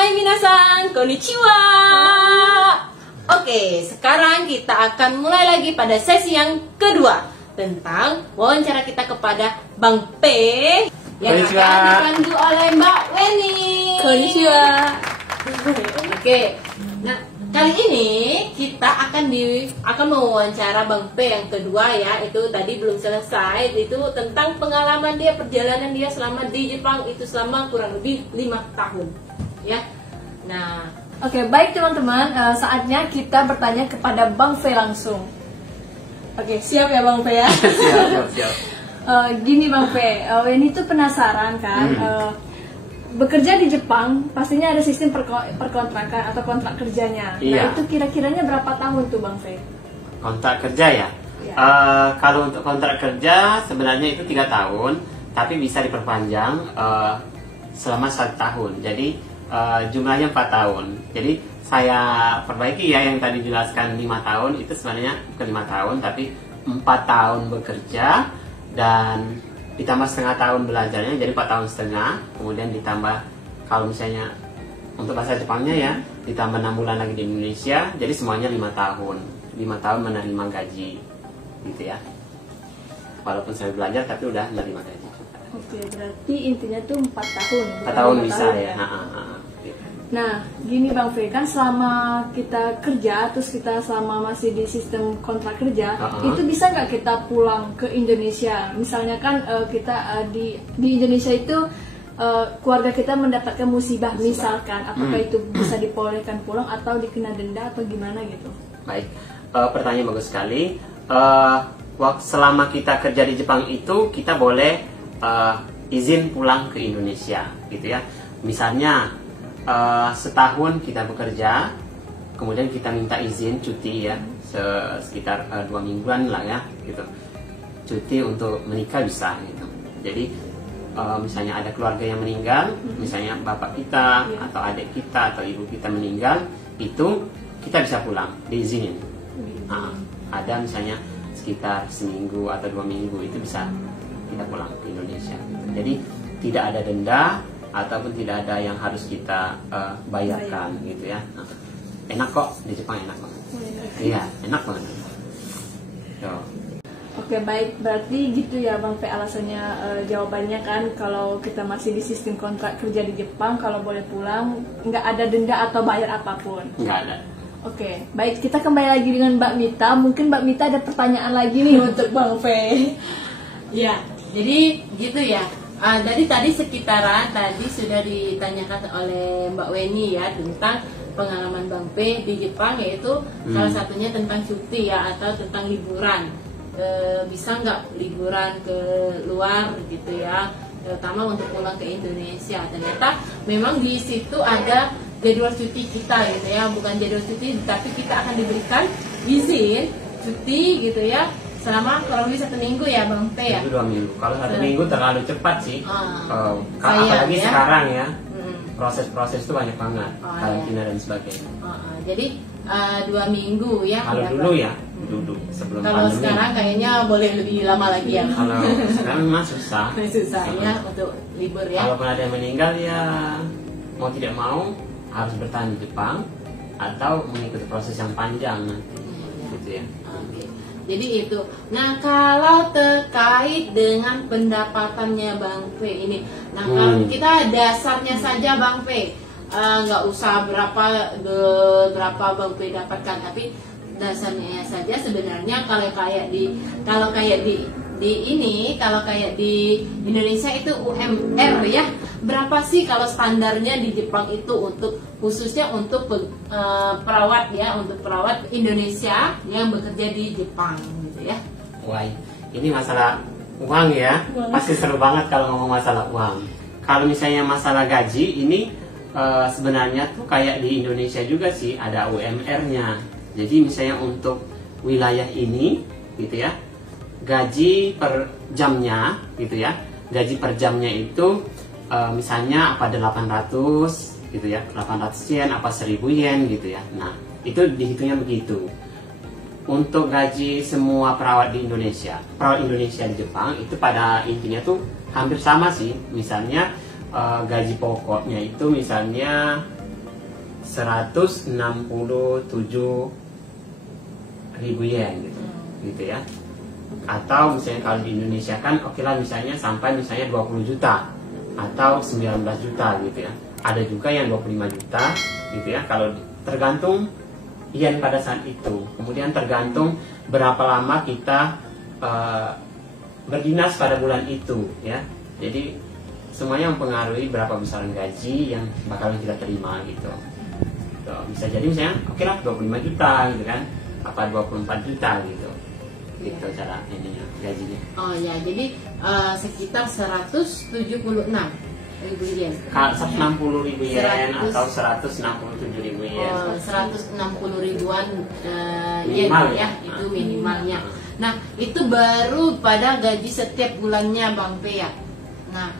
Hai minasan, konnichiwa. Oke, sekarang kita akan mulai lagi pada sesi yang kedua tentang wawancara kita kepada Bang P yang akan dipandu oleh Mbak Weni. Konnichiwa. Oke, nah kali ini kita akan mewawancara Bang P yang kedua ya. Itu tadi belum selesai, itu tentang pengalaman dia, perjalanan dia selama di Jepang itu selama kurang lebih 5 tahun ya. Nah, Oke, baik teman-teman, saatnya kita bertanya kepada Bang V langsung. Oke, siap ya Bang V ya? Siap. Gini Bang V, Weni tuh penasaran kan, bekerja di Jepang pastinya ada sistem perkontrakan atau kontrak kerjanya. Iya. Nah itu kira-kiranya berapa tahun tuh Bang V? Kontrak kerja ya? Iya. Kalau untuk kontrak kerja sebenarnya itu 3 tahun, tapi bisa diperpanjang selama 1 tahun. Jadi jumlahnya 4 tahun. Jadi saya perbaiki ya, yang tadi jelaskan 5 tahun itu sebenarnya bukan 5 tahun, tapi 4 tahun bekerja dan ditambah setengah tahun belajarnya, jadi 4 tahun setengah. Kemudian ditambah kalau misalnya untuk bahasa Jepangnya ya, ditambah 6 bulan lagi di Indonesia, jadi semuanya 5 tahun. 5 tahun menerima gaji gitu ya. Walaupun saya belajar tapi udah menerima gaji. Oke, berarti intinya tuh 4 tahun. 4 tahun bisa tahun, ya. Nah, gini Bang V, kan selama kita kerja, terus kita selama masih di sistem kontrak kerja, itu bisa nggak kita pulang ke Indonesia? Misalnya kan kita di Indonesia itu keluarga kita mendapatkan musibah, misalkan, apakah itu bisa dibolehkan pulang atau dikena denda atau gimana gitu? Baik, pertanyaan bagus sekali. Selama kita kerja di Jepang itu kita boleh izin pulang ke Indonesia, gitu ya. Misalnya setahun kita bekerja, kemudian kita minta izin cuti ya, sekitar 2 mingguan lah ya, gitu. Cuti untuk menikah bisa gitu. Jadi misalnya ada keluarga yang meninggal, misalnya bapak kita atau adik kita atau ibu kita meninggal, itu kita bisa pulang, diizinin. Ada misalnya sekitar seminggu atau 2 minggu itu bisa kita pulang ke Indonesia. Jadi tidak ada denda ataupun tidak ada yang harus kita bayarkan gitu ya. Enak kok di Jepang, enak banget. Iya, enak banget. Oke, baik, berarti gitu ya Bang V alasannya, jawabannya kan kalau kita masih di sistem kontrak kerja di Jepang, kalau boleh pulang nggak ada denda atau bayar apapun. Nggak ada. Oke, baik, kita kembali lagi dengan Mbak Mita. Mungkin Mbak Mita ada pertanyaan lagi nih untuk Bang V. ya, jadi gitu ya. Jadi tadi sekitaran tadi sudah ditanyakan oleh Mbak Weni ya tentang pengalaman Bang P di Jepang, yaitu salah satunya tentang cuti ya atau tentang liburan. Bisa nggak liburan ke luar gitu ya, terutama untuk pulang ke Indonesia. Ternyata memang di situ ada jadwal cuti kita gitu ya, bukan jadwal cuti tapi kita akan diberikan izin cuti gitu ya selama kurang lebih 1 minggu ya Bang P ya. Itu 2 minggu. Kalau 1 minggu terlalu cepat sih. ya. Apalagi sekarang ya. Proses-proses itu banyak banget, karantina dan sebagainya. Jadi 2 minggu ya. Kalau dulu ya, dulu sebelum kalau pandemi. sekarang kayaknya boleh lebih lama lagi ya. Kalau sekarang memang susah. Susah ya untuk libur ya. Kalaupun ada yang meninggal ya mau tidak mau harus bertahan di Jepang atau mengikuti proses yang panjang nanti. Gitu ya. Oke. Jadi itu. Nah, kalau terkait dengan pendapatannya Bang P ini, nah kalau kita dasarnya saja Bang P, nggak usah berapa Bang P dapatkan, tapi dasarnya saja sebenarnya kalau kayak di Indonesia itu UMR ya, berapa sih kalau standarnya di Jepang itu untuk khususnya untuk perawat ya, untuk perawat Indonesia yang bekerja di Jepang gitu ya. Wah, ini masalah uang ya, pasti seru banget kalau ngomong masalah uang. Kalau misalnya masalah gaji ini sebenarnya tuh kayak di Indonesia juga sih, ada UMR-nya. Jadi misalnya untuk wilayah ini gitu ya, gaji per jamnya gitu ya, gaji per jamnya itu misalnya apa ada 800 gitu ya, 800 yen apa 1000 yen gitu ya. Nah itu dihitungnya begitu. Untuk gaji semua perawat di Indonesia, perawat Indonesia di Jepang itu pada intinya tuh hampir sama sih. Misalnya gaji pokoknya itu misalnya 167.000 yen gitu ya. Atau misalnya kalau di Indonesia kan oke lah, misalnya sampai misalnya 20 juta atau 19 juta gitu ya. Ada juga yang 25 juta gitu ya, kalau tergantung yen pada saat itu. Kemudian tergantung berapa lama kita berdinas pada bulan itu ya. Jadi semuanya mempengaruhi berapa besaran gaji yang bakalan kita terima gitu. Bisa jadi misalnya oke lah 25 juta gitu kan, apa 24 juta gitu. Gitu cara ininya, gajinya. Oh ya, jadi sekitar 176.000 yen. 160.000 yen atau 167.000 yen. 160 ribuan yen Minimal ya, ya. itu minimalnya. Nah, itu baru pada gaji setiap bulannya Bang P ya. Nah,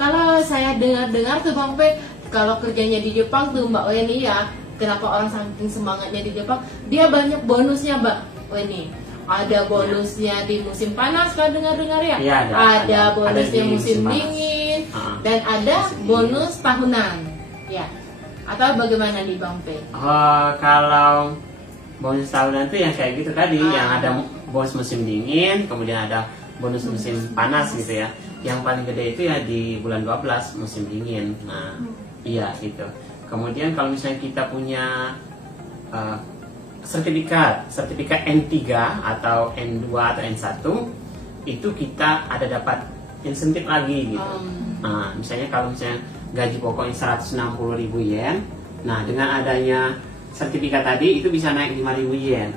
kalau saya dengar-dengar tuh Bang P, kalau kerjanya di Jepang tuh Mbak Weni ya, kenapa orang saking semangatnya di Jepang, dia banyak bonusnya Mbak Weni. Ada bonusnya di musim panas, kalau dengar-dengar ya. Iya, ada bonusnya di musim panas. dingin, dan ada bonus tahunan. Ya. Atau bagaimana nih Bang P? Kalau bonus tahunan itu yang kayak gitu tadi, yang ada bonus musim dingin, kemudian ada bonus musim panas gitu ya. Yang paling gede itu ya di bulan 12 musim dingin. Nah, iya gitu. Kemudian kalau misalnya kita punya sertifikat N3 atau N2 atau N1, itu kita ada dapat insentif lagi gitu. Nah, misalnya kalau misalnya gaji pokoknya 160.000 yen, nah dengan adanya sertifikat tadi itu bisa naik 5.000 yen.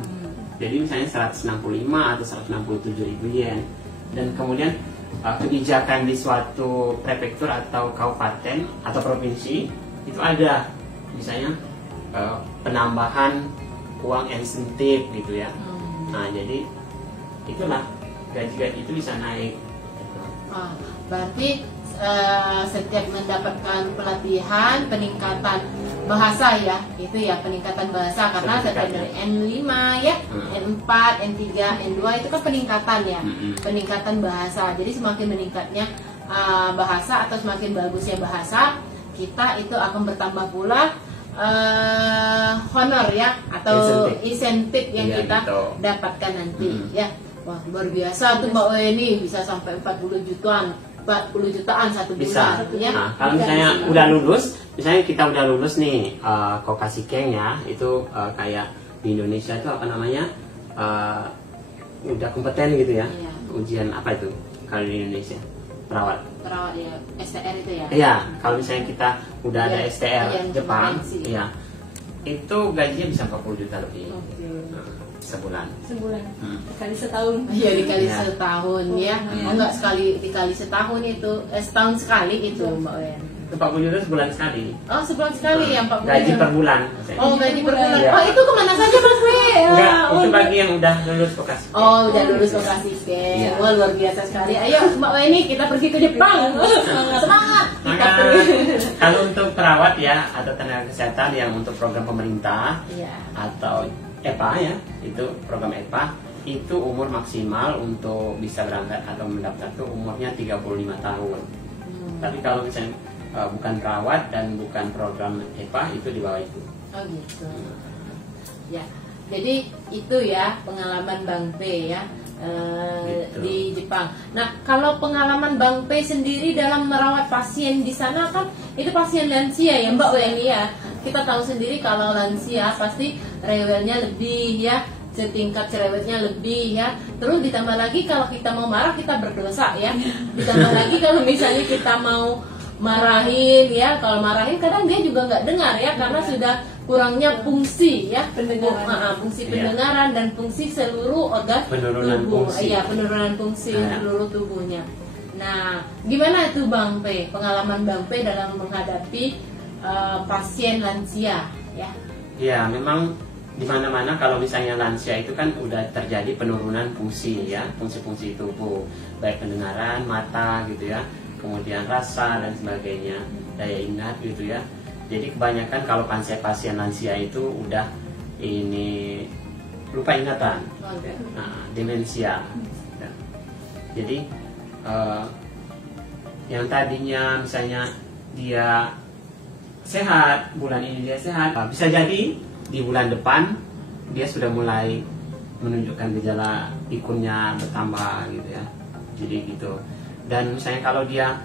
Jadi misalnya 165 atau 167.000 yen. Dan kemudian kebijakan di suatu prefektur atau kabupaten atau provinsi itu ada misalnya penambahan uang insentif gitu ya. Nah, jadi itulah gaji-gaji itu bisa naik. Berarti setiap mendapatkan pelatihan peningkatan bahasa ya, itu ya peningkatan bahasa, karena setiap dari N5 ya, N4, N3, N2 itu kan peningkatan ya, peningkatan bahasa. Jadi semakin meningkatnya bahasa atau semakin bagusnya bahasa kita, itu akan bertambah pula honor ya, atau insentif yang kita gitu dapatkan nanti ya. Wah, luar biasa tuh Mbak Weni, bisa sampai 40 jutaan satu bulan ya. Nah, kalau misalnya udah lulus, misalnya kita udah lulus nih Kokashiken ya, itu kayak di Indonesia itu apa namanya, udah kompeten gitu ya. Ujian apa itu kalau di Indonesia? Perawat ya, STR itu ya. Iya, kalau misalnya kita udah ada STR Jepang, iya, itu gajinya bisa 40 juta lebih. Sebulan. Dikali setahun. Iya, dikali setahun ya. Enggak dikali setahun itu, setahun sekali itu Mbak Wen. Itu 40 juta sebulan sekali. Oh, sebulan sekali ya 40 gaji per bulan. Oh, gaji per bulan. Ya. Oh, itu kemana saja Mas Wen? Enggak, itu bagi yang udah lulus Kokashiken. Oh, udah lulus Kokashiken. Ya. Wah, luar biasa sekali. Ayo Mbak Weni, kita pergi ke Jepang. Semangat. Kita pergi. Kalau untuk perawat ya, atau tenaga kesehatan yang untuk program pemerintah atau EPA ya, itu program EPA, itu umur maksimal untuk bisa berangkat atau mendaftar itu umurnya 35 tahun. Tapi kalau misalnya bukan perawat dan bukan program EPA, itu di bawah itu. Oh gitu. Ya, jadi itu ya pengalaman Bang P ya Gitu. di Jepang. Nah, kalau pengalaman Bang P sendiri dalam merawat pasien di sana, kan itu pasien lansia ya Mbak Weni ya. Kita tahu sendiri kalau lansia pasti rewelnya lebih ya, setingkat cerewetnya lebih ya. Terus ditambah lagi kalau kita mau marah, kita berdosa ya. Ditambah lagi kalau misalnya kita mau marahin ya, kalau marahin kadang dia juga nggak dengar ya, karena sudah kurangnya fungsi ya, fungsi pendengaran dan fungsi seluruh organ tubuh. Iya, penurunan fungsi seluruh tubuhnya. Nah, gimana itu Bang P, pengalaman Bang P dalam menghadapi pasien lansia ya? Ya, memang di mana-mana kalau misalnya lansia itu kan udah terjadi penurunan fungsi ya, fungsi-fungsi tubuh, baik pendengaran, mata gitu ya, kemudian rasa dan sebagainya, daya ingat gitu ya. Jadi kebanyakan kalau pasien lansia itu udah ini lupa ingatan, demensia. Jadi yang tadinya misalnya dia sehat, bulan ini dia sehat. Bisa jadi di bulan depan dia sudah mulai menunjukkan gejala pikunnya bertambah gitu ya. Jadi gitu. Dan misalnya kalau dia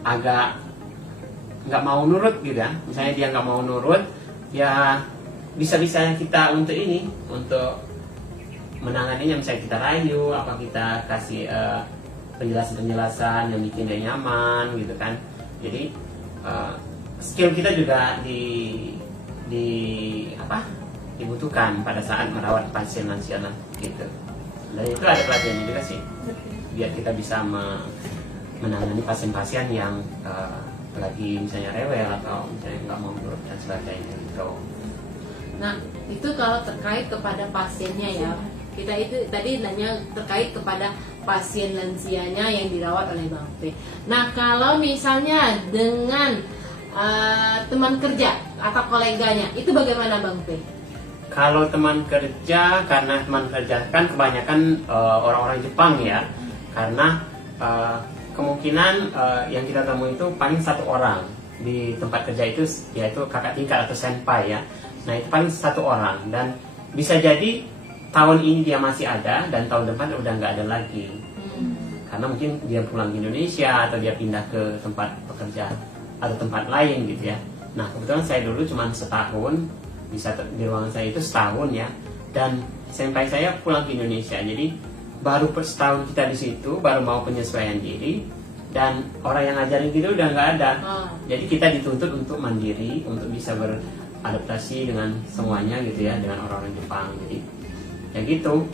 agak nggak mau nurut gitu ya, misalnya dia nggak mau nurut, ya bisa-bisa kita untuk menanganinya, misalnya kita rayu, apa kita kasih penjelasan-penjelasan yang bikin dia nyaman gitu kan. Jadi skill kita juga dibutuhkan pada saat merawat pasien lansia gitu. Dan itu ada pelatihannya juga sih, biar kita bisa menangani pasien-pasien yang lagi misalnya rewel atau misalnya nggak mau nurut dan sebagainya gitu. Nah, itu kalau terkait kepada pasiennya ya. Kita itu tadi nanya terkait kepada pasien lansianya yang dirawat oleh Bang P. Nah, kalau misalnya dengan teman kerja atau koleganya, itu bagaimana Bang P? Kalau teman kerja, karena teman kerja kan kebanyakan orang-orang Jepang ya, karena kemungkinan yang kita temui itu paling satu orang di tempat kerja itu, yaitu kakak tingkat atau senpai ya. Nah, itu paling satu orang, dan bisa jadi tahun ini dia masih ada dan tahun depan udah nggak ada lagi. Karena mungkin dia pulang ke Indonesia atau dia pindah ke tempat pekerjaan atau tempat lain gitu ya. Nah, kebetulan saya dulu cuma setahun, bisa di ruangan saya itu setahun ya, dan senpai saya pulang ke Indonesia. Jadi baru setahun kita di situ, baru mau penyesuaian diri, dan orang yang ngajarin kita udah nggak ada. Jadi kita dituntut untuk mandiri, untuk bisa beradaptasi dengan semuanya gitu ya, dengan orang-orang Jepang. Jadi ya gitu,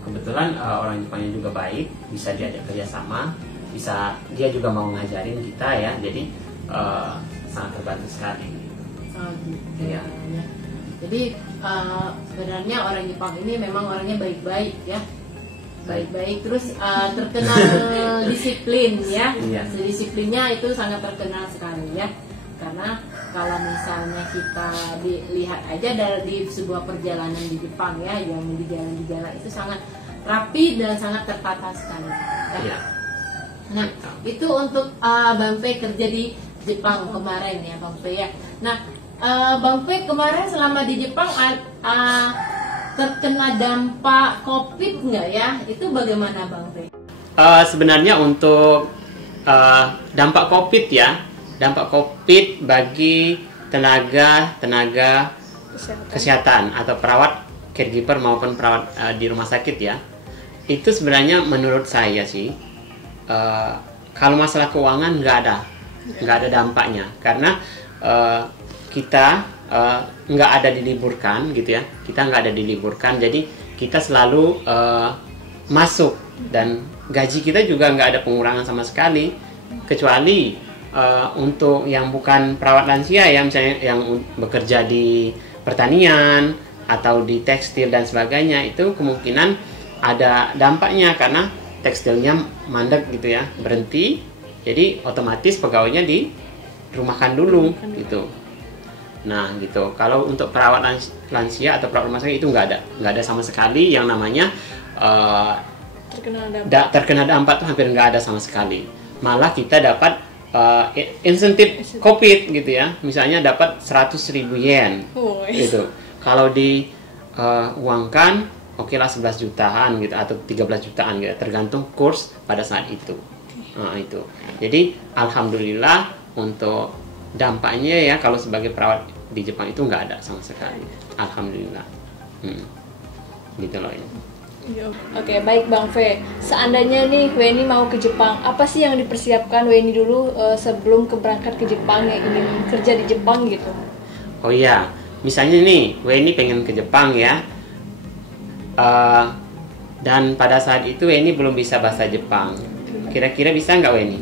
kebetulan orang Jepangnya juga baik, bisa diajak kerjasama, dia juga mau ngajarin kita ya. Jadi sangat terbantu sekali. Gitu. Ya. Jadi sebenarnya orang Jepang ini memang orangnya baik-baik ya, baik-baik, terus terkenal disiplin ya. Disiplinnya itu sangat terkenal sekali ya. Karena kalau misalnya kita dilihat aja dari sebuah perjalanan di Jepang ya, yang di jalan-jalan itu sangat rapi dan sangat tertata sekali ya. Nah, itu untuk Bang P kerja di Jepang kemarin ya Bang P ya. Nah, Bang P kemarin selama di Jepang terkena dampak COVID nggak ya? Itu bagaimana Bang P? Sebenarnya untuk dampak COVID ya, dampak COVID bagi tenaga kesehatan atau perawat, caregiver maupun perawat di rumah sakit ya, itu sebenarnya menurut saya sih kalau masalah keuangan nggak ada dampaknya, karena kita nggak ada diliburkan gitu ya, jadi kita selalu masuk, dan gaji kita juga nggak ada pengurangan sama sekali, kecuali untuk yang bukan perawat lansia ya, misalnya yang bekerja di pertanian atau di tekstil dan sebagainya, itu kemungkinan ada dampaknya karena tekstilnya mandek gitu ya, berhenti, jadi otomatis pegawainya dirumahkan dulu gitu. Nah gitu. Kalau untuk perawat lansia atau perawat rumah sakit itu nggak ada sama sekali yang namanya terkena dampak tuh, hampir nggak ada sama sekali. Malah kita dapat insentif COVID gitu ya, misalnya dapat 100.000 yen gitu. Kalau diuangkan oke lah 11 jutaan gitu atau 13 jutaan gitu, tergantung kurs pada saat itu. Nah, itu. Jadi alhamdulillah untuk dampaknya ya, kalau sebagai perawat di Jepang itu nggak ada sama sekali. Alhamdulillah. Gitu loh ini. Oke, baik Bang V. Seandainya nih Weni mau ke Jepang, apa sih yang dipersiapkan Weni dulu sebelum berangkat ke Jepang, yang ingin kerja di Jepang gitu? Oh iya, misalnya nih Weni pengen ke Jepang ya, dan pada saat itu Weni belum bisa bahasa Jepang. Kira-kira bisa nggak Weni?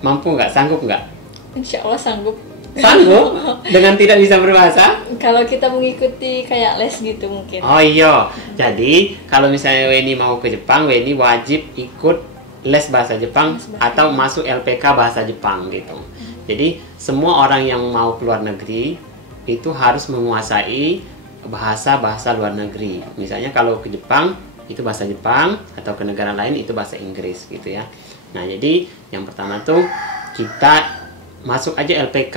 Mampu nggak? Sanggup nggak? Insya Allah sanggup. Sanggup? Dengan tidak bisa berbahasa? Kalau kita mengikuti kayak les gitu mungkin. Oh iya, jadi kalau misalnya Weni mau ke Jepang, Weni wajib ikut les bahasa Jepang atau masuk LPK bahasa Jepang gitu. Jadi semua orang yang mau keluar negeri itu harus menguasai bahasa luar negeri. Misalnya kalau ke Jepang itu bahasa Jepang, atau ke negara lain itu bahasa Inggris gitu ya. Nah jadi yang pertama tuh kita masuk aja LPK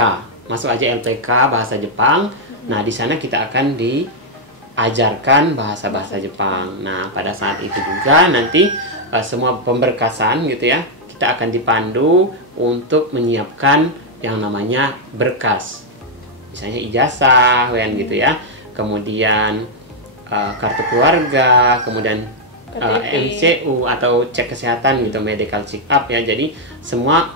bahasa Jepang. Nah, di sana kita akan diajarkan bahasa-bahasa Jepang. Nah, pada saat itu juga nanti semua pemberkasan gitu ya, kita akan dipandu untuk menyiapkan yang namanya berkas. Misalnya ijazah kan gitu ya. Kemudian kartu keluarga, kemudian MCU atau cek kesehatan gitu, medical check up ya. Jadi semua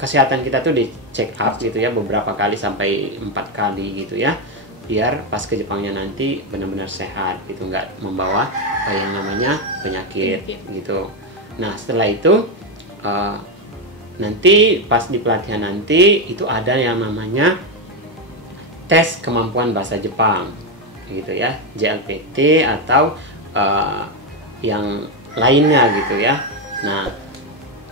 kesehatan kita tuh di check up gitu ya, beberapa kali sampai 4 kali gitu ya, biar pas ke Jepangnya nanti benar-benar sehat gitu, nggak membawa yang namanya penyakit gitu. Nah, setelah itu nanti pas di pelatihan nanti itu ada yang namanya tes kemampuan bahasa Jepang gitu ya, JLPT atau yang lainnya gitu ya. Nah,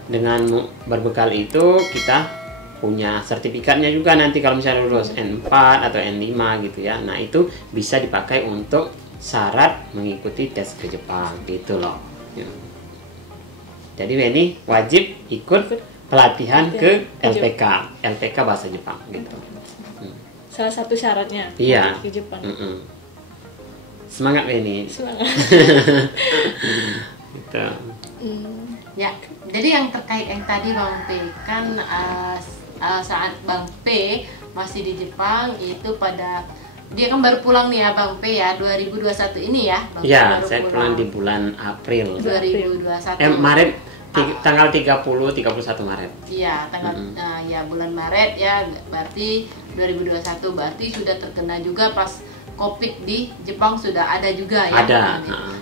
dengan berbekal itu kita punya sertifikatnya juga nanti kalau misalnya lulus N4 atau N5 gitu ya. Nah, itu bisa dipakai untuk syarat mengikuti tes ke Jepang gitu loh. Jadi Weni wajib ikut pelatihan ke LPK bahasa Jepang gitu. Salah satu syaratnya Iya. ke Jepang. Semangat Weni. Semangat. Gitu. Ya, jadi yang terkait yang tadi Bang P kan saat Bang P masih di Jepang itu pada dia kan baru pulang nih ya Bang P ya 2021 ini ya. Bang Ya, baru saya pulang di bulan April. 2021. Maret tanggal 31 Maret. Iya, tanggal ya bulan Maret ya, berarti 2021 berarti sudah terkena juga pas Covid di Jepang sudah ada juga ya. Ada.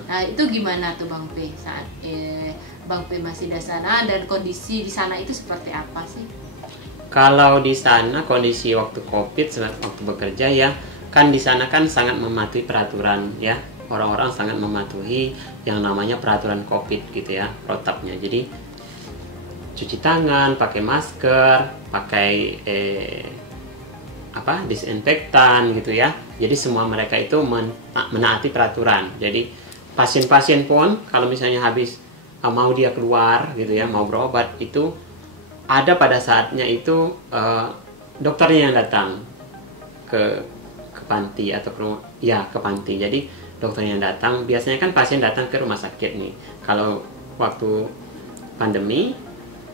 Nah, itu gimana tuh Bang P saat Bang P masih di sana dan kondisi di sana itu seperti apa sih? Kalau di sana kondisi waktu Covid, waktu bekerja ya, kan di sana kan sangat mematuhi peraturan ya. Orang-orang sangat mematuhi yang namanya peraturan Covid gitu ya, protapnya. Jadi cuci tangan, pakai masker, pakai disinfektan gitu ya. Jadi semua mereka itu menaati peraturan. Jadi pasien-pasien pun kalau misalnya habis mau dia keluar gitu ya, mau berobat, itu ada pada saatnya itu dokternya yang datang ke panti atau ke panti. Jadi dokternya yang datang, biasanya kan pasien datang ke rumah sakit nih. Kalau waktu pandemi,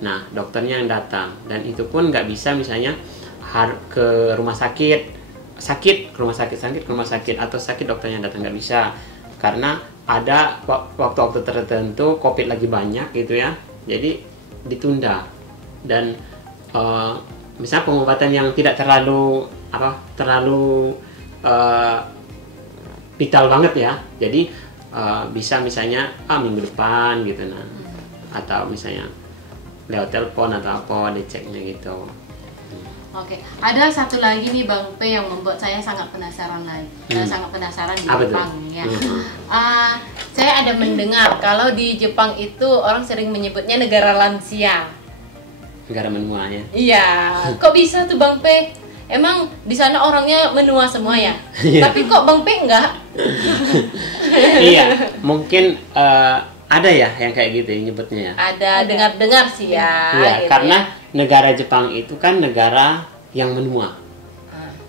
nah dokternya yang datang, dan itu pun nggak bisa misalnya ke rumah sakit ke rumah sakit atau sakit dokternya datang, nggak bisa, karena ada waktu-waktu tertentu Covid lagi banyak gitu ya, jadi ditunda. Dan misalnya pengobatan yang tidak terlalu vital banget ya, jadi bisa misalnya minggu depan gitu, nah atau misalnya lewat telepon atau apa diceknya gitu. Oke, ada satu lagi nih Bang P yang membuat saya sangat penasaran sangat penasaran di Jepang ya. Saya ada mendengar kalau di Jepang itu orang sering menyebutnya negara lansia. Negara menua ya. Iya, kok bisa tuh Bang P? Emang di sana orangnya menua semua ya? Tapi kok Bang P enggak? Iya, mungkin ada ya yang kayak gitu yang nyebutnya ya. Ada dengar-dengar sih ya. Iya, gitu karena ya. negara Jepang itu kan negara yang menua.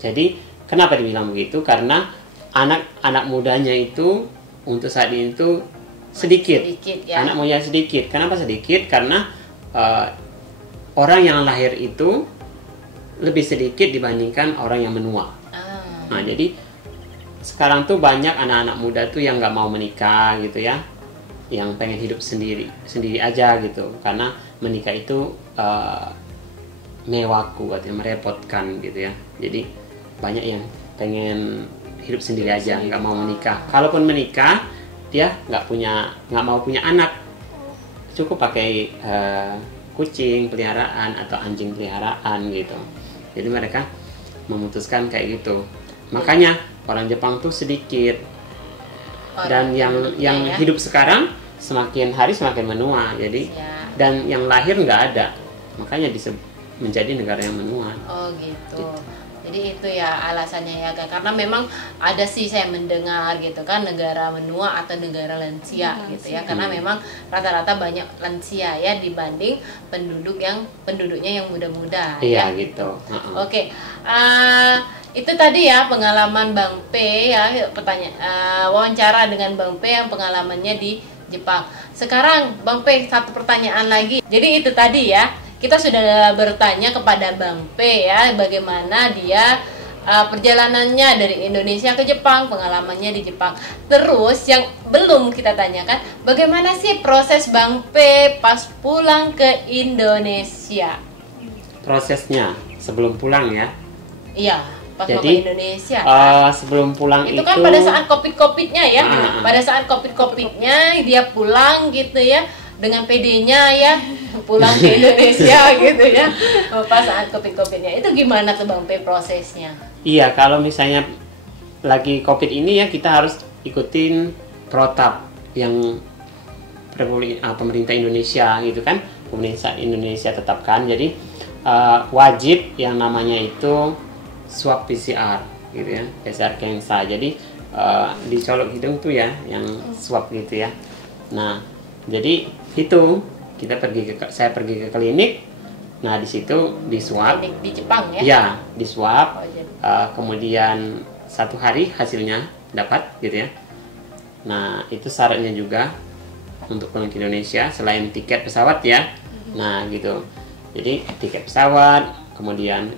Jadi kenapa dibilang begitu? Karena anak mudanya itu untuk saat ini itu sedikit ya. Anak mudanya sedikit. Kenapa sedikit? Karena orang yang lahir itu lebih sedikit dibandingkan orang yang menua. Nah, jadi sekarang tuh banyak anak-anak muda tuh yang nggak mau menikah gitu ya, yang pengen hidup sendiri aja gitu, karena menikah itu mewaku atau merepotkan gitu ya. Jadi banyak yang pengen hidup sendiri aja, nggak mau menikah. Kalaupun menikah, dia nggak mau punya anak, cukup pakai kucing peliharaan atau anjing peliharaan gitu. Jadi mereka memutuskan kayak gitu. Makanya orang Jepang tuh sedikit, dan yang hidup sekarang semakin hari semakin menua. Jadi dan yang lahir nggak ada, makanya menjadi negara yang menua. Oh gitu. Jadi itu ya alasannya ya Kak. Karena memang ada sih saya mendengar gitu kan, negara menua atau negara lansia gitu ya. Karena memang rata-rata banyak lansia ya dibanding penduduknya yang muda-muda. Iya ya. gitu. Oke. Itu tadi ya pengalaman Bang P ya, wawancara dengan Bang P yang pengalamannya di Jepang. Sekarang Bang P, satu pertanyaan lagi. Jadi itu tadi ya, kita sudah bertanya kepada Bang P ya, bagaimana dia perjalanannya dari Indonesia ke Jepang, pengalamannya di Jepang. Terus yang belum kita tanyakan, bagaimana sih proses Bang P pas pulang ke Indonesia? Prosesnya sebelum pulang ya. Iya, pas mau Jadi ke Indonesia. sebelum pulang Itu kan pada saat COVID-nya ya. Pada saat COVID-nya dia pulang gitu ya, dengan PD-nya ya, pulang ke Indonesia gitu ya. Pas saat COVID-nya. Itu gimana tuh Bang P prosesnya? Iya, kalau misalnya lagi COVID ini ya, kita harus ikutin protap yang pemerintah Indonesia gitu kan. Pemerintah Indonesia tetapkan. Jadi wajib yang namanya itu swab PCR gitu ya, PCR Kensa. Jadi dicolok hidung tuh ya yang swab gitu ya. Nah, jadi itu saya pergi ke klinik. Nah, di situ diswab. Klinik di Jepang ya? Ya, diswab. Oh, jadi. Kemudian 1 hari hasilnya dapat gitu ya. Nah, itu syaratnya juga untuk pulang ke Indonesia selain tiket pesawat ya. Nah, gitu. Jadi tiket pesawat, kemudian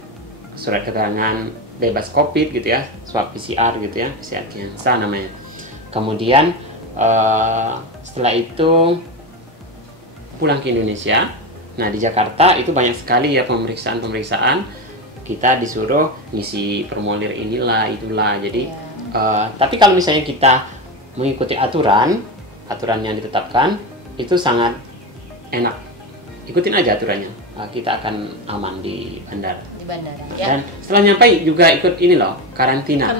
surat keterangan bebas COVID gitu ya, swab PCR gitu ya, PCR Kensa namanya. Kemudian setelah itu pulang ke Indonesia. Nah, di Jakarta itu banyak sekali ya pemeriksaan. Kita disuruh ngisi formulir inilah itulah. Jadi tapi kalau misalnya kita mengikuti aturan yang ditetapkan, itu sangat enak. Ikutin aja aturannya, kita akan aman di bandara. Di bandara ya. Dan setelah nyampe juga ikut ini loh, karantina.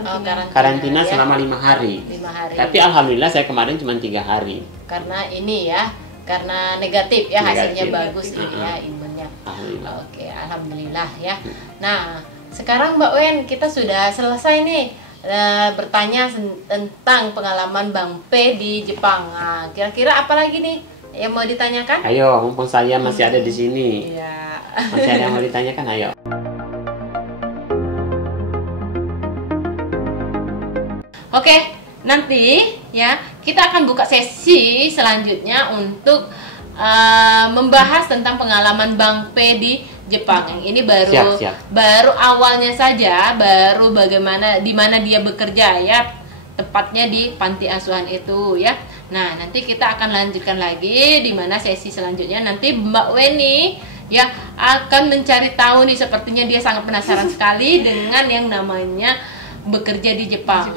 Karantina ya. selama 5 hari. 5 hari. Tapi alhamdulillah saya kemarin cuma 3 hari. Karena ini ya, karena negatif ya, hasilnya bagus ini ya imunnya. Alhamdulillah. Oke, alhamdulillah ya. Nah, sekarang Mbak Wen, kita sudah selesai nih bertanya tentang pengalaman Bang P di Jepang. Nah, kira-kira apa lagi nih yang mau ditanyakan? Ayo, mumpung saya masih ada di sini. Iya. Masih ada yang mau ditanyakan, ayo. Oke, nanti ya kita akan buka sesi selanjutnya untuk membahas tentang pengalaman Bang P di Jepang. Yang ini baru awalnya saja, baru bagaimana di mana dia bekerja ya, tepatnya di panti asuhan itu ya. Nah, nanti kita akan lanjutkan lagi di mana sesi selanjutnya nanti Mbak Weni ya akan mencari tahu nih, sepertinya dia sangat penasaran sekali dengan yang namanya bekerja di Jepang.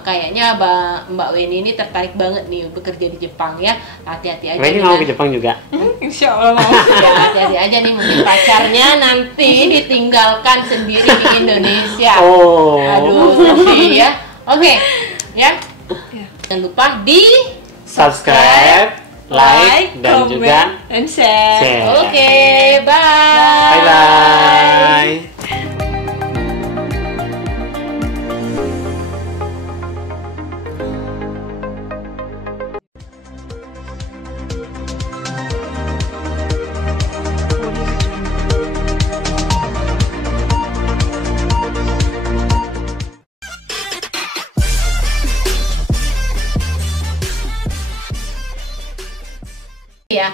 Kayaknya Mbak Weni ini tertarik banget nih bekerja di Jepang ya. Hati-hati aja. Weni mau ke Jepang juga? Insya Allah mau. Ya, hati-hati aja nih, mungkin pacarnya nanti ditinggalkan sendiri di Indonesia. Oh. Aduh, sedih ya. Oke, ya. Jangan lupa di subscribe, like, dan comment, juga and share. Oke, bye. Bye-bye. Ya.